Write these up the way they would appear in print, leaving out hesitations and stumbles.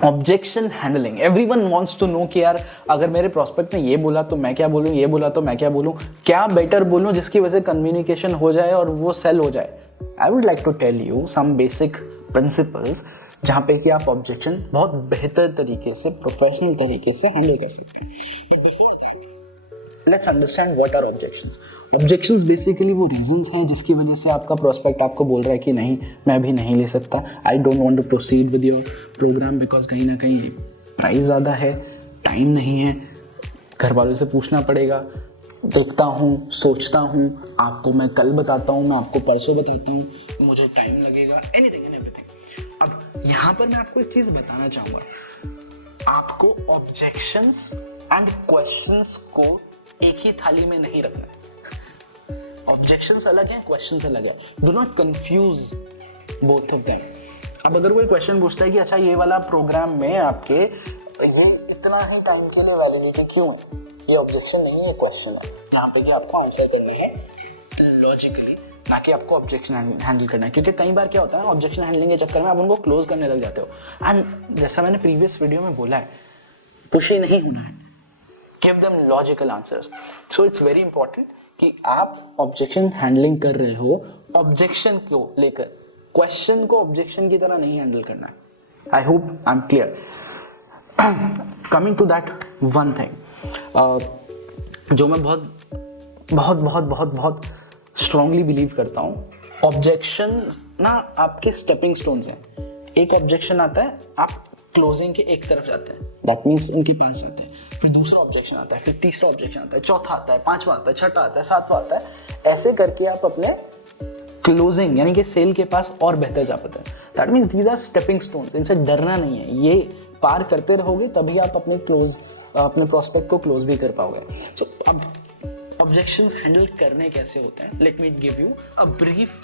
Objection handling, everyone wants to know कि यार अगर मेरे प्रोस्पेक्ट ने ये बोला तो मैं क्या बोलूँ, ये बोला तो मैं क्या बोलूँ, क्या बेटर बोलूँ जिसकी वजह से कम्युनिकेशन हो जाए और वो सेल हो जाए। I would like to tell you some basic principles जहाँ पे कि आप ऑब्जेक्शन बहुत बेहतर तरीके से, प्रोफेशनल तरीके से हैंडल कर सकते हैं। Let's understand what are objections. Objections basically वो रीजंस हैं जिसकी वजह से आपका प्रोस्पेक्ट आपको बोल रहा है कि नहीं, मैं भी नहीं ले सकता, I don't want to proceed with your programme because कहीं ना कहीं प्राइस ज़्यादा है, टाइम नहीं है, घर वालों से पूछना पड़ेगा, देखता हूँ, सोचता हूँ, आपको मैं कल बताता हूँ, मैं आपको परसों बताता हूँ, मुझे टाइम लगेगा, एनीथिंग एंड एवरीथिंग। अब यहाँ पर मैं आपको एक चीज़ बताना चाहूँगा, आपको ऑब्जेक्शंस एंड क्वेश्चंस को एक ही थाली में नहीं रखना। ऑब्जेक्शंस अलग हैं, क्वेश्चंस अलग है, do not confuse both of them. अब अगर कोई क्वेश्चन पूछता है कि अच्छा ये वाला प्रोग्राम में आपके ये इतना ही टाइम के लिए वैलिडिटी क्यों है, ये ऑब्जेक्शन नहीं है, क्वेश्चन है। यहाँ पे जो आपको आंसर करना है लॉजिकली, ताकि आपको ऑब्जेक्शन हैंडल करना है। क्योंकि कई बार क्या होता है, ऑब्जेक्शन हैंडलिंग के चक्कर में आप उनको क्लोज करने लग जाते हो। एंड जैसा मैंने प्रीवियस वीडियो में बोला है, पुशी नहीं होना है, give them logical answers. So it's very important कि आप ऑब्जेक्शन हैंडलिंग कर रहे हो, ऑब्जेक्शन को लेकर, क्वेश्चन को ऑब्जेक्शन की तरह नहीं हैंडल करना है। I hope I am clear. Coming to that one thing जो मैं बहुत बहुत बहुत बहुत बहुत स्ट्रांगली बिलीव करता हूँ, ऑब्जेक्शन ना आपके स्टेपिंग स्टोन्स हैं। एक ऑब्जेक्शन आता है, आप क्लोजिंग के एक तरफ जाते हैं, दैट मीन्स उनके पास जाते हैं, फिर दूसरा ऑब्जेक्शन आता है, फिर तीसरा ऑब्जेक्शन आता है, चौथा आता है, पांचवा आता है, छठा आता है, सातवां आता है। ऐसे करके आप अपने क्लोजिंग यानी कि सेल के पास और बेहतर जा पाते हैं। That means these are stepping stones, इनसे डरना नहीं है, ये पार करते रहोगे तभी आप अपने प्रोस्पेक्ट को क्लोज भी कर पाओगे। सो अब ऑब्जेक्शंस हैंडल करने कैसे होते हैं, let me give you a brief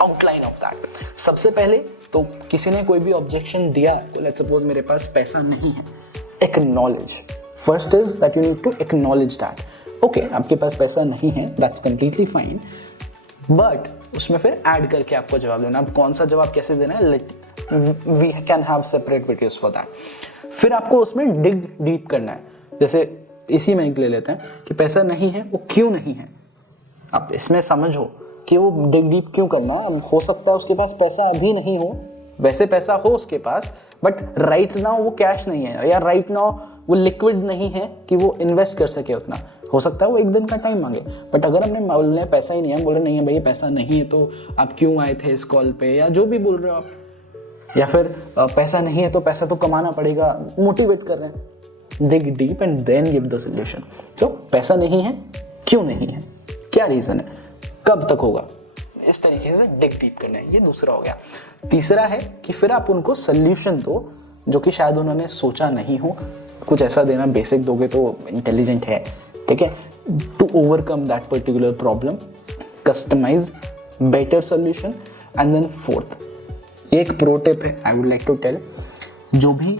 outline of that. सबसे पहले तो किसी ने कोई भी ऑब्जेक्शन दिया, तो लेट्स सपोज मेरे पास पैसा नहीं है, acknowledge. First is that you need to acknowledge that okay, आपके पास पैसा नहीं है, दैट्स कंप्लीटली फाइन, बट उसमें फिर ऐड करके आपको जवाब देना। अब कौन सा जवाब कैसे देना है, we can have separate videos for that. फिर आपको उसमें डिग डीप करना है। जैसे इसी में एक ले लेते हैं कि पैसा नहीं है, वो क्यों नहीं है, आप इसमें समझो कि वो डिग डीप क्यों करना। अब हो सकता है उसके पास पैसा अभी नहीं हो, वैसे पैसा हो उसके पास, बट राइट नाउ वो कैश नहीं है, या राइट नाउ वो लिक्विड नहीं है कि वो इन्वेस्ट कर सके उतना। हो सकता है वो एक दिन का टाइम मांगे, बट अगर हमने बोलने पैसा ही नहीं है, बोले नहीं है भाई पैसा नहीं है तो आप क्यों आए थे इस कॉल पे, या जो भी बोल रहे हो आप, या फिर पैसा नहीं है तो पैसा तो कमाना पड़ेगा, मोटिवेट कर रहे हैं, dig deep and then give the solution. तो पैसा नहीं है, क्यों नहीं है, क्या रीजन है, कब तक होगा, इस तरीके से डिग डीप करना है। ये दूसरा हो गया। तीसरा है कि फिर आप उनको सॉल्यूशन दो जो कि शायद उन्होंने सोचा नहीं हो, कुछ ऐसा देना, बेसिक दोगे तो इंटेलिजेंट है, ठीक है, to overcome that particular problem, customise better solution. And then fourth एक प्रो टिप है, I would like to tell, जो भी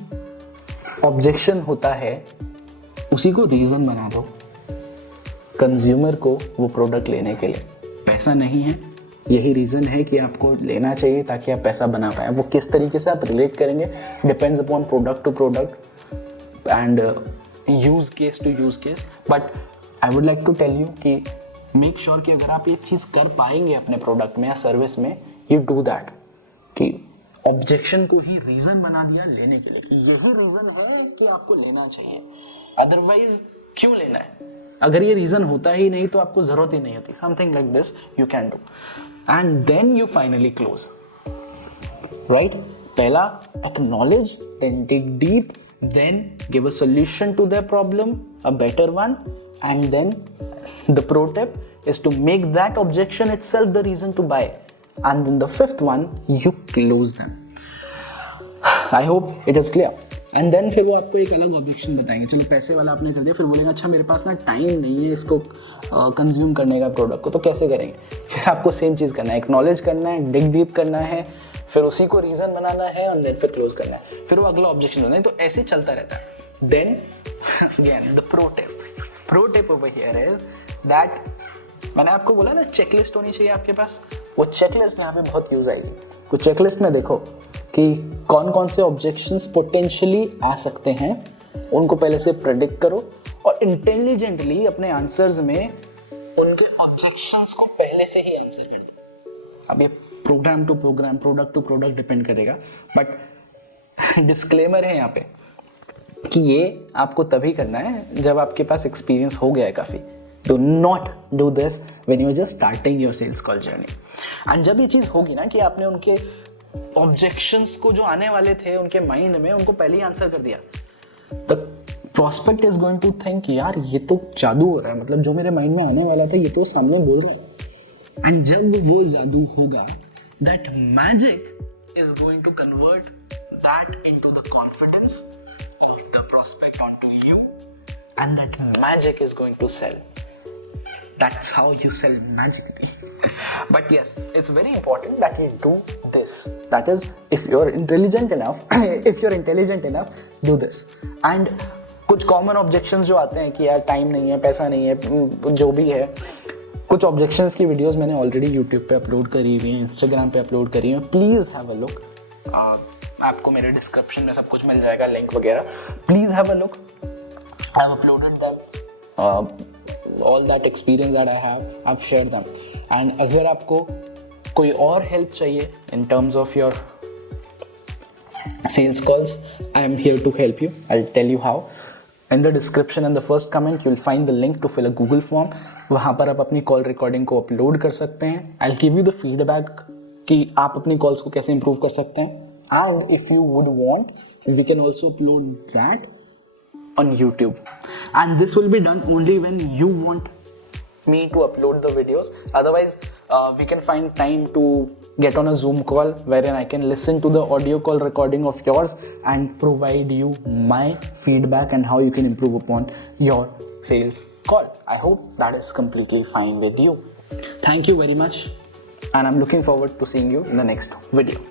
ऑब्जेक्शन होता है उसी को रीजन बना दो कंज्यूमर को वो प्रोडक्ट लेने के लिए। पैसा नहीं है, यही रीजन है कि आपको लेना चाहिए ताकि आप पैसा बना पाए। वो किस तरीके से आप रिलेट करेंगे depends upon product to product and use case to use case, but I would like to tell you कि मेक श्योर कि अगर आप ये चीज़ कर पाएंगे अपने प्रोडक्ट में या सर्विस में, यू डू दैट, कि ऑब्जेक्शन को ही रीजन बना दिया लेने के लिए, यही रीजन है कि आपको लेना चाहिए, अदरवाइज क्यों लेना है। अगर ये रीजन होता ही नहीं तो आपको जरूरत ही नहीं होती। Something like this you can do and then you finally close, right. पहला acknowledge, then dig deep, then give a solution to their problem, a better one, and then the pro tip is to make that objection itself the reason to buy, and then the fifth one you close them. I hope it is clear. And then फिर वो आपको एक अलग objection बताएंगे, चलो पैसे वाला आपने कर दिया, फिर बोलेंगे अच्छा मेरे पास ना टाइम नहीं है इसको कंज्यूम करने का प्रोडक्ट को, तो कैसे करेंगे। फिर आपको सेम चीज़ करना है, एक्नॉलेज करना है, डिग डीप करना है, फिर उसी को रीजन बनाना है और देन फिर क्लोज करना है, फिर वो अगला ऑब्जेक्शन बनाना है। तो ऐसे चलता रहता है। Then again the pro tip over here is that मैंने आपको बोला ना चेकलिस्ट होनी चाहिए आपके पास। वो चेकलिस्ट यहाँ पे बहुत यूज आएगी। तो चेकलिस्ट में देखो कि कौन कौन से ऑब्जेक्शंस पोटेंशियली आ सकते हैं, उनको पहले से प्रेडिक्ट करो और इंटेलिजेंटली अपने आंसर्स में उनके ऑब्जेक्शंस को पहले से ही आंसर कर दो। अब ये programme to programme, product to product depend करेगा, बट डिस्क्लेमर है यहाँ पे कि ये आपको तभी करना है जब आपके पास एक्सपीरियंस हो गया है काफ़ी। Do not do this when you are just starting your sales call journey. And जब ये चीज़ होगी ना कि आपने उनके ऑब्जेक्शंस को जो आने वाले थे उनके माइंड में, उनको पहले ही आंसर कर दिया, the prospect is going to think यार ये तो जादू हो रहा है, मतलब जो मेरे माइंड में आने वाला था ये तो सामने बोल रहा है। एंड जब वो जादू होगा, that magic is going to convert that into the confidence of the prospect onto you, and that magic is going to sell. That's how you sell magically. But yes, it's very important that you do this. That is, if you're intelligent enough, do this. And कुछ common objections जो आते हैं कि यार time नहीं है, पैसा नहीं है, जो भी है, कुछ ऑब्जेक्शंस की वीडियोस मैंने ऑलरेडी यूट्यूब पे अपलोड करी हुई हैं, इंस्टाग्राम पे अपलोड करी हुई हैं, प्लीज़ हैव अ लुक। आपको मेरे डिस्क्रिप्शन में सब कुछ मिल जाएगा, लिंक वगैरह, please have a look. I have uploaded that, all that experience that I have, I have shared them. And अगर आपको कोई और हेल्प चाहिए in terms of your sales calls, I am here to help you. I'll tell you how. In the description and the first comment, you'll find the link to fill a Google form. वहाँ पर आप अपनी call recording को upload कर सकते हैं. I'll give you the feedback कि आप अपनी कॉल्स को कैसे improve कर सकते हैं. And if you would want, we can also upload that on YouTube. And this will be done only when you want me to upload the videos. Otherwise, we can find time to get on a Zoom call wherein I can listen to the audio call recording of yours and provide you my feedback and how you can improve upon your sales call. I hope that is completely fine with you. Thank you very much, and I'm looking forward to seeing you in the next video.